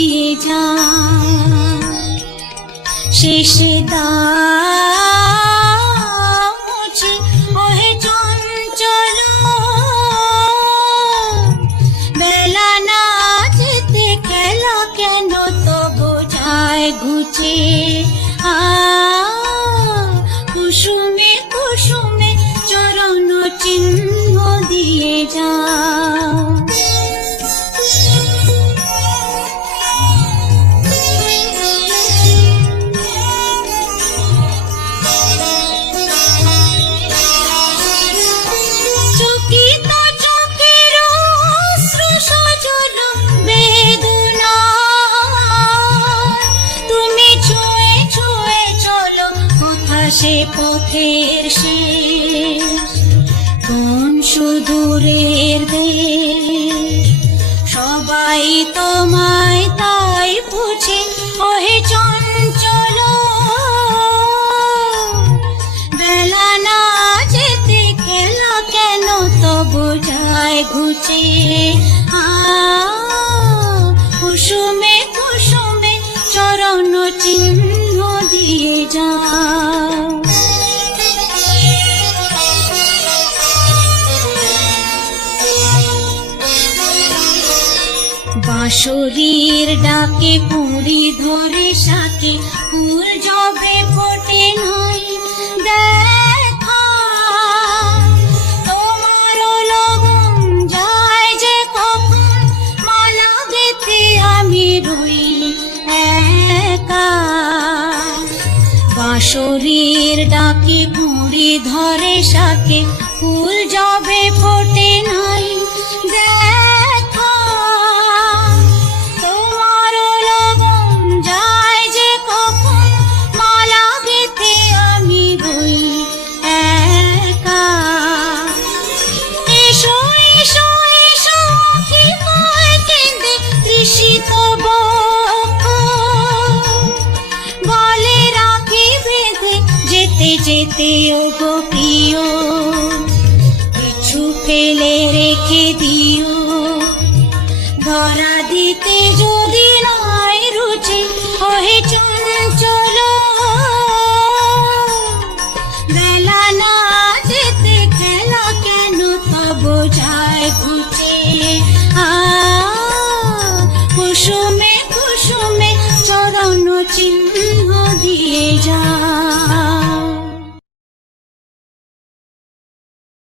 দিয়ে যায় শেষে দামছে ওহে চঞ্চল বেলা না যেতে খেলা কেন তো বোঝায় ঘুচে কুসুমে কুসুমে চরণ চিহ্ন দিয়ে যা সে পথের শেষ কোন সুদূরের দেশ সবাই তোমায় তাই বুঝে ওহে চঞ্চল বেলা না যেতে খেলা কেন তো বোঝায় ঘুচে কুসুমে কুসুমে চরণ চিহ্ন দিয়ে যা বাঁশরীর ডাকে কুঁড়ি ধরে সাথে ফুল জবে ফোটে নাই দেখা তোমার লগন যায় যে কখন মালা গেথে আমি রই একা বাঁশরীর ডাকে কুঁড়ি ধরে সাথে ফুল জবে ফোটে নাই যেতে ও গো প্রিয় কিছু ফেলে রেখে দিও ধরা দিতে যদি নয় রুচি ওহে চঞ্চল বেলা না যেতে খেলা কেন তা বোঝায় ঘুচে কুসুমে কুসুমে চরণ চিহ্ন